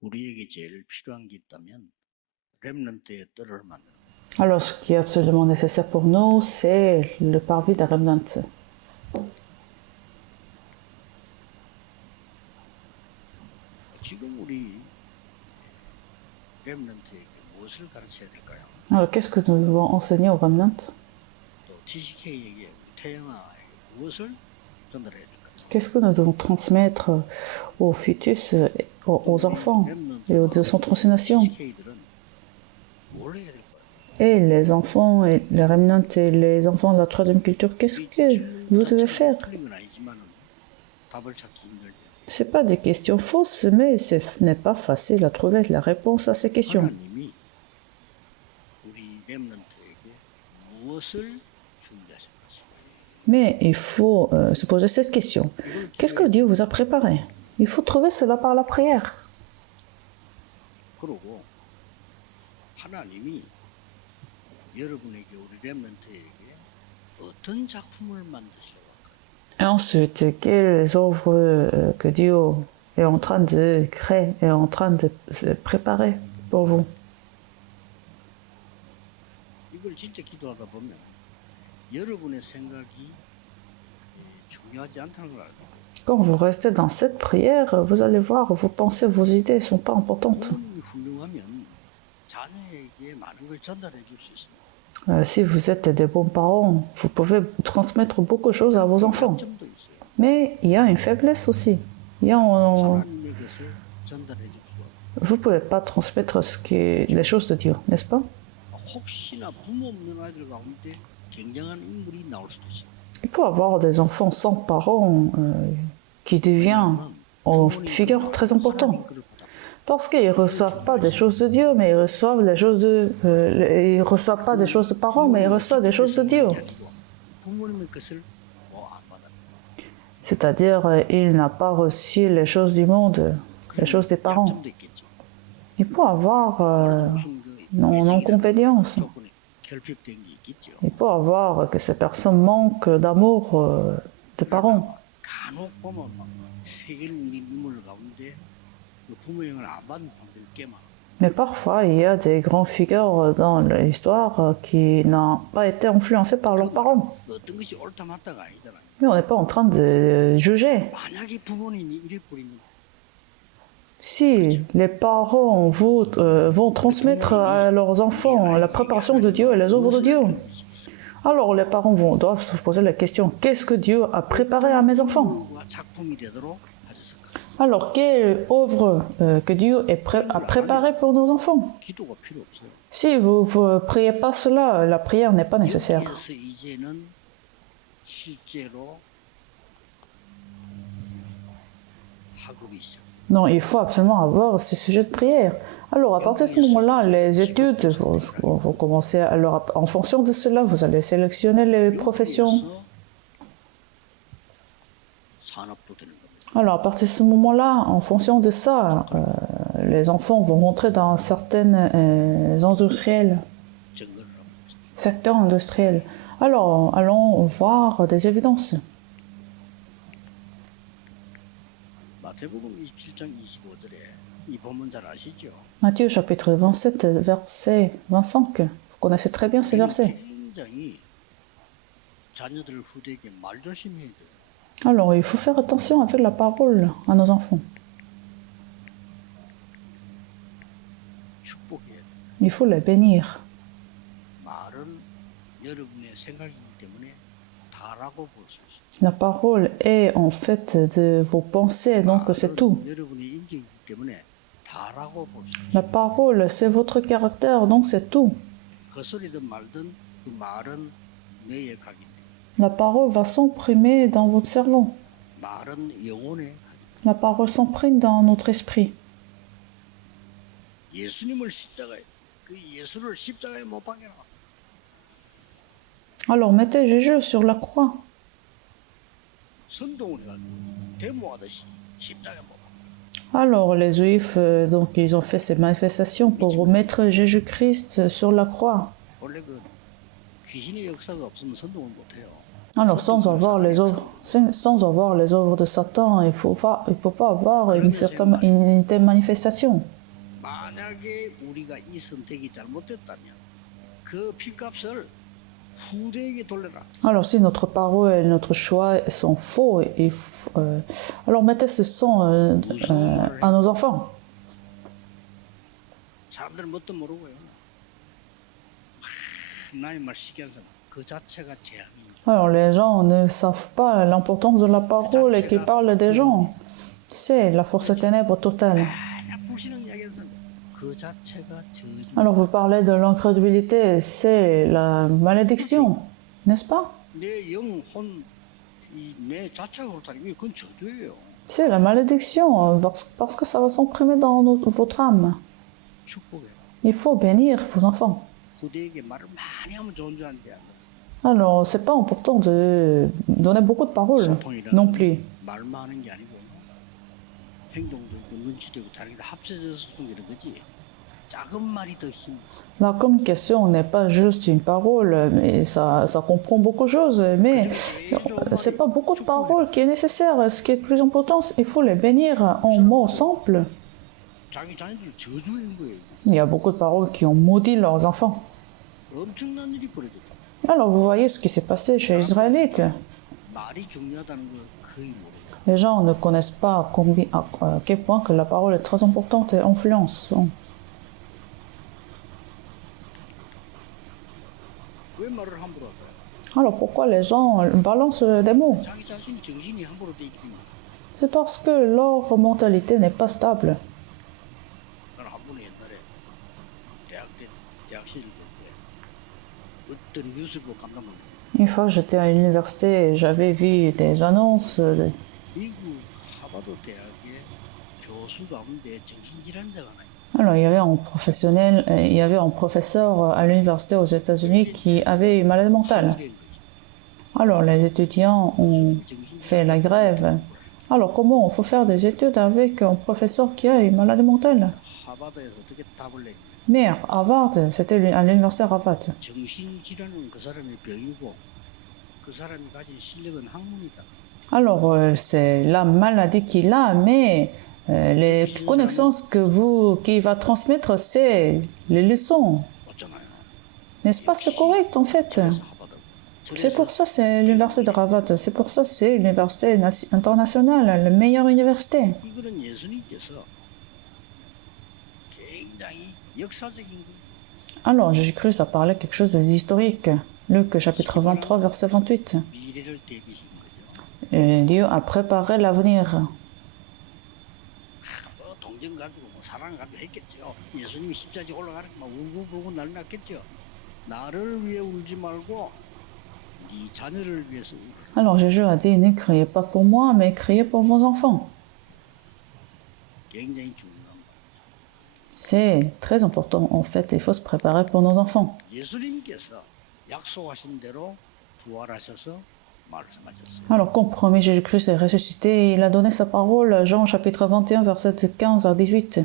우리에게 제일 필요한 게 있다면 렘넌트의 뜰을 만드는 거예요. Alors, ce qui est absolument nécessaire pour nous, c'est le parvis des remnants. 지금 우리 렘넌트에게 무엇을 가르쳐야 될까요? Alors, qu'est-ce que nous devons enseigner aux remnants? 또 TCK에게 태영아에게 무엇을 전달해야 될까요? Qu'est-ce que nous devons transmettre aux fœtus, aux enfants et aux son transmission? TCK들은 뭘 해야 될까요? Et les enfants, et les remnants et les enfants de la troisième culture, qu'est-ce que vous devez faire? 틀린 건 아니지만은 답을 찾기 힘들죠. Ce n'est pas des questions fausses, mais ce n'est pas facile à trouver la réponse à ces questions. 하나님이 우리 렘넌트에게 무엇을 준비하신 것입니다. Mais il faut se poser cette question. Qu'est-ce que Dieu vous a préparé? Il faut trouver cela par la prière. 그리고 하나님이 여러분에게 우리 렘넌트에게 어떤 작품을 만드시려고 할까요? Et ensuite, quelles œuvres que Dieu est en train de créer, est en train de se préparer pour vous? 이걸 진짜 기도하다 보면 여러분의 생각이 중요하지 않다는 걸 알게 돼요. Quand vous restez dans cette prière, vous allez voir, vos pensées, vos idées ne sont pas importantes. 부모님이 훌륭하면 자녀에게 많은 걸 전달해 줄 수 있습니다. Si vous êtes des bons parents, vous pouvez transmettre beaucoup de choses à vos enfants. 장점도 있어요. Mais il y a une faiblesse aussi. 하나님의 것을 전달해 줄 수가 없어요. Vous ne pouvez pas transmettre les choses de Dieu, n'est-ce pas? 혹시나 부모 없는 아이들 가운데 굉장한 인물이 나올 수도 있어요. Il peut y avoir des enfants sans parents qui deviennent une figure très importante. Parce qu'ils ne reçoivent pas des choses de Dieu, mais ils reçoivent des choses de... ils reçoivent pas des choses de parents, mais ils reçoivent des choses de Dieu. C'est-à-dire, il n'a pas reçu les choses du monde, les choses des parents. Il peut avoir non-convénience. Il peut avoir que ces personnes manquent d'amour de parents. Mais parfois, il y a des grandes figures dans l'histoire qui n'ont pas été influencées par leurs parents. Mais on n'est pas en train de juger. Si les parents vont transmettre à leurs enfants la préparation de Dieu et les œuvres de Dieu, alors les parents doivent se poser la question, qu'est-ce que Dieu a préparé à mes enfants? Alors, quelle œuvre que Dieu a préparée pour nos enfants? Si vous ne priez pas cela, la prière n'est pas nécessaire. Non, il faut absolument avoir ce sujet de prière. Alors, à partir de ce moment-là, les études vont commencer. Alors, en fonction de cela, vous allez sélectionner les professions. Alors, à partir de ce moment-là, en fonction de ça, les enfants vont rentrer dans certaines secteurs industriels. Alors, allons voir des évidences. Matthieu chapitre 27, verset 25. Vous connaissez très bien ces versets. Alors, il faut faire attention avec la parole à nos enfants. Il faut les bénir. La parole est en fait de vos pensées, donc c'est tout. La parole, c'est votre caractère, donc c'est tout. La parole va s'imprimer dans votre cerveau. La parole s'imprime dans notre esprit. Alors mettez Jésus sur la croix. Alors les Juifs, donc ils ont fait ces manifestations pour mettre Jésus-Christ sur la croix. Alors, sans avoir les œuvres de Satan, il ne peut pas avoir une telle manifestation. 만약에 우리가 이 선택이 잘못됐다면 그 피값을 후대에게 돌려라. Alors, si notre parole et notre choix sont faux, alors mettez ce sang à nos enfants. 사람들은 뭣도 모르고요. 나의 말 쉽게 한 사람 그 자체가 재앙입니다. Alors, les gens ne savent pas l'importance de la parole et qui parlent des gens. C'est la force des ténèbres totale. 불신앙 이야기하는 사람 그 자체가 저주. Alors, vous parlez de l'incrédulité, c'est la malédiction, n'est-ce pas? 내 영혼, 내 자체가 그렇다니 그건 저주예요. C'est la malédiction, parce que ça va s'imprimer dans votre âme. 축복해라. Il faut bénir vos enfants. 후대에게 말을 많이 하면 좋은 줄 아는데 안 그렇습니다. Alors, c'est pas important de donner beaucoup de paroles non plus. 말만 하는 게 아니고 행동도 있고 눈치도 있고 다른 게 다 합쳐져서 이런 거지. 작은 말이 더 힘이 있어. La communication n'est pas juste une parole, mais ça comprend beaucoup de choses, mais c'est pas beaucoup de paroles qui est nécessaire. Ce qui est plus important, il faut les bénir en mots simples. 자기 자녀들 저주인 거예요. Il y a beaucoup de paroles qui ont maudit leurs enfants. 엄청난 일이 벌어졌다. Alors, vous voyez ce qui s'est passé chez les Israélites. 말이 중요하다는 걸 거의 모르고. Les gens ne connaissent pas à quel point que la parole est très importante et influence. 왜 말을 함부로 할까요? Alors, pourquoi les gens balancent des mots? 자기 자신 정신이 함부로 돼 있기 때문에. C'est parce que leur mentalité n'est pas stable. 나는 한 번에 옛날에 대학 시절 때 어떤 뉴스를 보고 깜짝 놀랐어요. Une fois, j'étais à l'université et j'avais vu des annonces. 미국 하버드 대학의 교수 가운데 정신질환자가 하나 있어요. Alors, il y avait un professeur à l'université aux États-Unis qui avait une maladie mentale. Alors, les étudiants ont fait la grève. Alors, comment on peut faire des études avec un professeur qui a une maladie mentale? 하버드에서 어떻게 답을 냈냐? Mais à Harvard, c'était à l'université Harvard. 정신질환은 그 사람의 병이고 그 사람이 가진 실력은 학문이다. Alors, c'est la maladie qu'il a, mais les connaissances qu'il va transmettre, c'est les leçons. 어쩌나요? N'est-ce pas? C'est correct, en fait. 그래서 하버드. C'est pour ça c'est l'université de Harvard. C'est pour ça c'est l'université internationale, la meilleure université. 이거는 예수님께서 굉장히 역사적인 거. Alors, Jésus-Christ a parlé quelque chose d'historique. Luc chapitre 23, verset 28. 미래를 대비신 거죠. Et Dieu a préparé l'avenir. 뭐 동정 가지고 뭐 사랑 가지고 했겠죠. 예수님이 십자가에 올라가는 막 울고불고 난리 났겠죠. 나를 위해 울지 말고 네 자녀를 위해서 울어. Alors Jésus a dit, ne criez pas pour moi, mais criez pour vos enfants. 굉장히 중요한 거. C'est très important. En fait, il faut se préparer pour nos enfants. 예수님께서 약속하신 대로 부활하셔서 말씀하셨어요. Alors, comme promis, Jésus-Christ est ressuscité, il a donné sa parole, Jean chapitre 21, verset 15 à 18.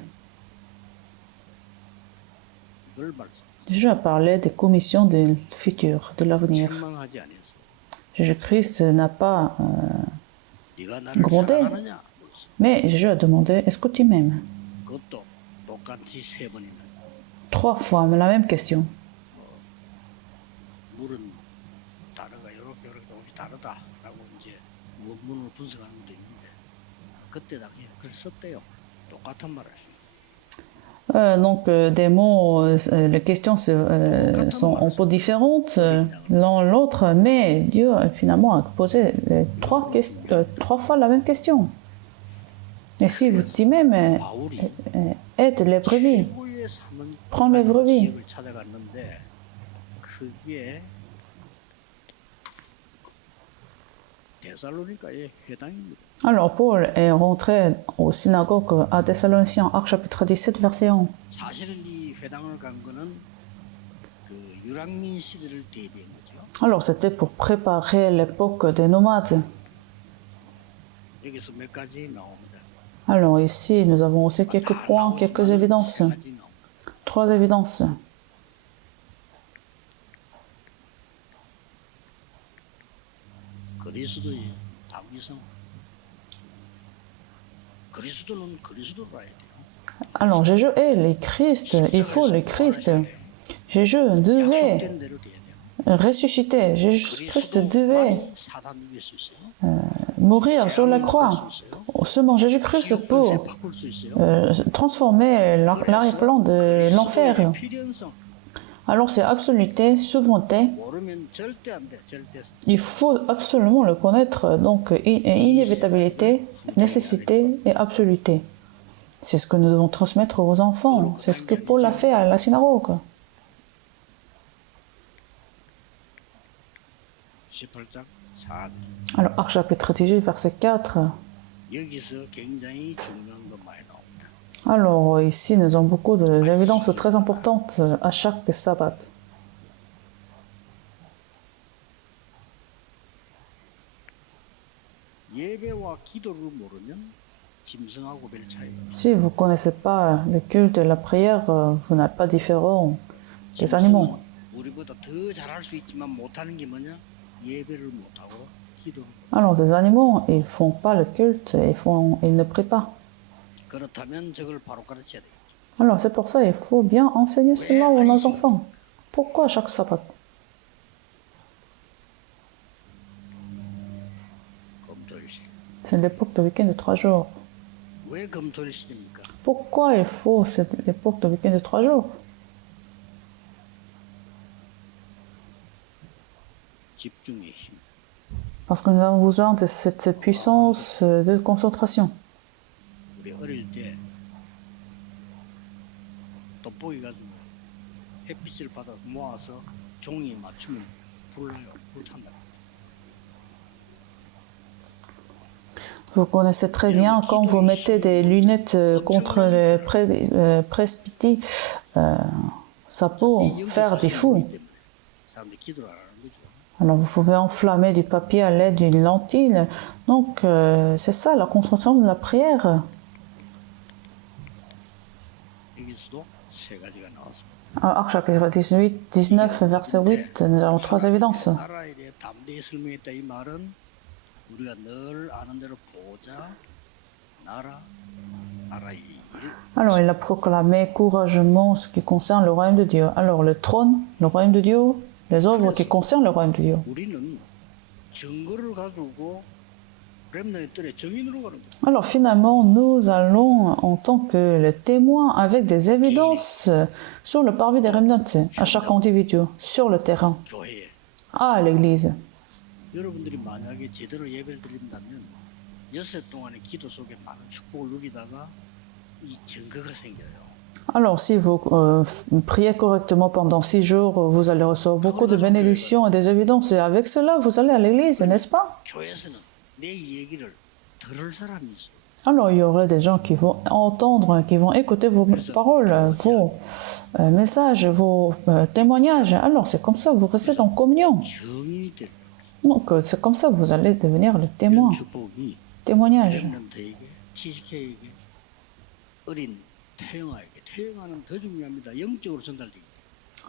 이걸 말씀. Jésus a parlé des commissions du futur, de l'avenir. 책망하지 않았어. Jésus-Christ n'a pas 네가 나를 grondé, 사랑하느냐? 물었어. mais Jésus a demandé, est-ce que tu m'aimes? 그것도 똑같이 세 번이나. 3 fois, mais la même question. 물은 단어가 이렇게 조금씩 다르다라고 이제 원문을 분석하는 것도 있는데 그때 당시에 그걸 썼대요. 똑같은 말을 할 수 있어요. Donc, des mots, les questions sont un peu différentes l'un l'autre, mais Dieu finalement a posé 3 fois la même question. Et si vous t'aimez, 바울이 aide les brebis, 최고의 사명 prends les brebis. 지역을 찾아갔는데 그게 데살로니가의 회당입니다. Alors, Paul est rentré aux synagogues à Thessaloniciens, Actes chapitre 17, verset 1. 사실은 이 회당을 간 거는 그 유랑민 시대를 대비한 거죠. Alors, c'était pour préparer l'époque des nomades. 여기서 몇 가지 나옵니다. Alors, ici, nous avons aussi quelques points, quelques évidences. 세 가지 나옵니다. 3 évidences. 그리스도의 당위성. 그리스도는 그리스도로 봐야 돼요. Alors Jésus est le Christ, il faut le Christ. Jésus devait 약속된 대로 돼야 돼요. ressusciter. Jésus-Christ devait 사단 이길 수 있어요. mourir sur la croix. Seulement Jésus-Christ 지옥 peut 권세 바꿀 수 있어요. transformer l'arrière-plan de l'enfer. 그리스도의 필연성 Alors c'est absoluté, souveraineté. 모르면 절대 안 돼. 절대. Il faut absolument le connaître. Donc inévitabilité, nécessité et absoluté. C'est ce que nous devons transmettre aux enfants. C'est ce que Paul a fait à la synagogue. 18장 4절. Alors, Acte chapitre 18, verset 4. 여기서 굉장히 중요한 것 많이 나옵니다. Alors, ici, nous avons beaucoup d'évidences très importantes à chaque sabbat. 예배와 기도를 모르면 짐승하고 별 차이가 없어요. Si vous ne connaissez pas le culte et la prière, vous n'êtes pas différent des animaux. 짐승은 우리보다 더 잘할 수 있지만 못하는 게 뭐냐? 예배를 못하고 기도를. Alors, les animaux, ils ne font pas le culte, ils ne prient pas. 그렇다면 저걸 바로 가르쳐야 되겠죠. Alors, c'est pour ça qu'il faut bien enseigner cela aux nos enfants. Pourquoi chaque sabbat? 금토일시. C'est l'époque de week-end de 3 jours. 왜 금토일시입니까? Pourquoi il faut cette époque de week-end de 3 jours? 집중의 힘. Parce que nous avons besoin de cette puissance de concentration. 우리 어릴 때 돋보기 가지고 햇빛을 받아 모아서 종이에 맞추면 불나요. 불탄다. Vous connaissez très bien quand vous mettez des lunettes contre le presbytie, ça peut faire des fous. 사람들이 기도를 안 하는 거죠. Alors vous pouvez enflammer du papier à l'aide d'une lentille. Donc c'est ça la concentration de la prière. 여기서도 세 가지가 나왔습니다. Alors, Acte chapitre 18, 19, verset 8, nous avons 3 évidences. 나라에 대해 담대히 설명했다 이 말은 우리가 늘 아는 대로 보자 나라의 일. Alors il a proclamé courageusement ce qui concerne le royaume de Dieu. Alors le trône, le royaume de Dieu, les œuvres qui concernent le royaume de Dieu. 우리는 증거를 가지고 렘넌의 뜰의 증인으로 가는 거예요. Alors finalement, nous allons en tant que le témoin avec des évidences sur le parvis des remnants, à chaque individu, sur le terrain, 교회에 à l'église. 여러분들이 만약에 제대로 예배를 드린다면 엿새 동안의 기도 속에 많은 축복을 누리다가 이 증거가 생겨요. Alors si vous priez correctement pendant 6 jours, vous allez recevoir beaucoup de bénédictions et des évidences. Et avec cela, vous allez à l'église, n'est-ce pas? 교회에서는 내 얘기를 들을 사람이 있어. Alors il y aura des gens qui vont entendre, qui vont écouter vos paroles, vos messages, vos témoignages. Alors c'est comme ça, vous restez en communion. 증인이 될 Donc c'est comme ça, vous allez devenir le témoin. 이런 축복이 Témoignage. 렘넌트에게, TCK에게, 어린 태영아는 더 중요합니다. 영적으로 전달되기 때문에.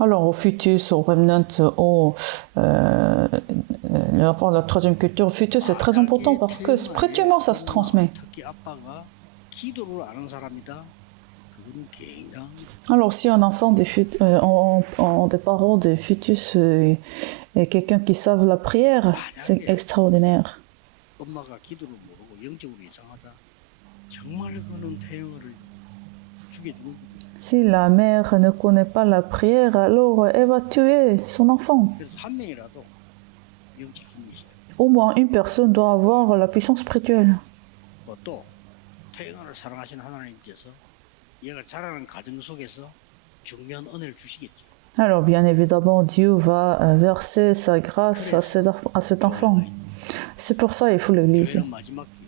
Alors au fœtus, au remnant, au l'enfant de la troisième culture, au fœtus, c'est très important parce que spirituellement ça se transmet. 특히 아빠가 기도를 아는 사람이다. 그건 굉장히 Alors si un enfant des des parents de fœtus est quelqu'un qui savent la prière, c'est extraordinaire. 엄마가 기도를 모르고 영적으로 이상하다. 정말 그는 태영아를 죽여주는 겁니다. Si la mère ne connaît pas la prière, alors elle va tuer son enfant. 그래서 한 명이라도 영적 힘이 있어요. Au moins une personne doit avoir la puissance spirituelle. 또 태영아를 사랑하시는 하나님께서 얘가 자라는 가정 속에서 중요한 은혜를 주시겠죠. Alors bien évidemment, Dieu va verser sa grâce à cet enfant. C'est pour ça qu'il faut l'église. 교회는 마지막 기회.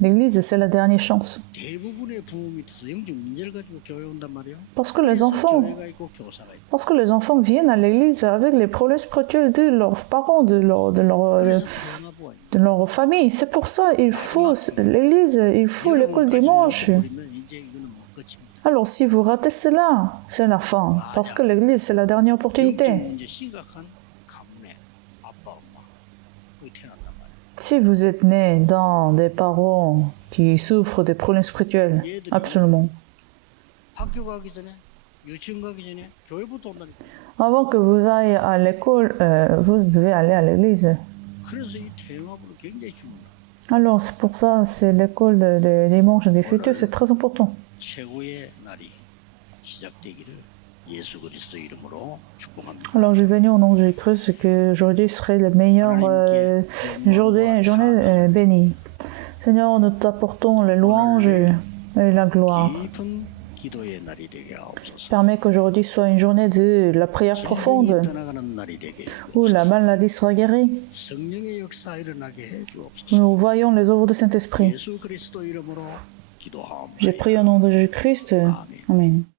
L'église, c'est la dernière chance. 대부분의 부모 밑에서 영적 문제를 가지고 교회 온단 말이에요. Parce que les 그래서 enfants, 교회가 있고 교사가 있고. parce que les enfants viennent à l'église avec les problèmes spirituels de leurs parents, de 그래서 태영아 보아요. leur famille. C'est pour ça qu'il faut l'église, il faut l'école dimanche. 버리면 이제 이거는 못 끝입니다. Alors si vous ratez cela, c'est la fin. Parce que l'église, c'est la dernière 영적 opportunité. 문제 심각한 가문에 아빠 엄마 거기 태어난단 말이에요. Si vous êtes né dans des parents qui souffrent des problèmes spirituels, absolument. 학교 가기 전에, 유치원 가기 전에 교회부터 온다니까. Avant que vous ayez à l'école, vous devez aller à l'église. 그래서 이 태영합으로 굉장히 중요해요. Alors, c'est pour ça, c'est l'école des dimanches des futurs, c'est très important. 최고의 날이 시작되기를 예수 그리스도 이름으로 축복합니다. Alors, je bénis au nom de Jésus-Christ que aujourd'hui serait le meilleur journée bénie. Seigneur, nous t'apportons les louanges et la gloire. 깊은 기도의 날이 되게 하옵소서. Permets qu'aujourd'hui soit une journée de la prière profonde, 떠나가는 날이 되게 où la 해주옵소서. maladie sera guérie. 성령의 역사 일어나게 해 주옵소서. Nous voyons les œuvres du Saint-Esprit. 예수 그리스도 이름으로 기도하옵나이다. J'ai prié au nom de Jésus-Christ. 아멘. Amen.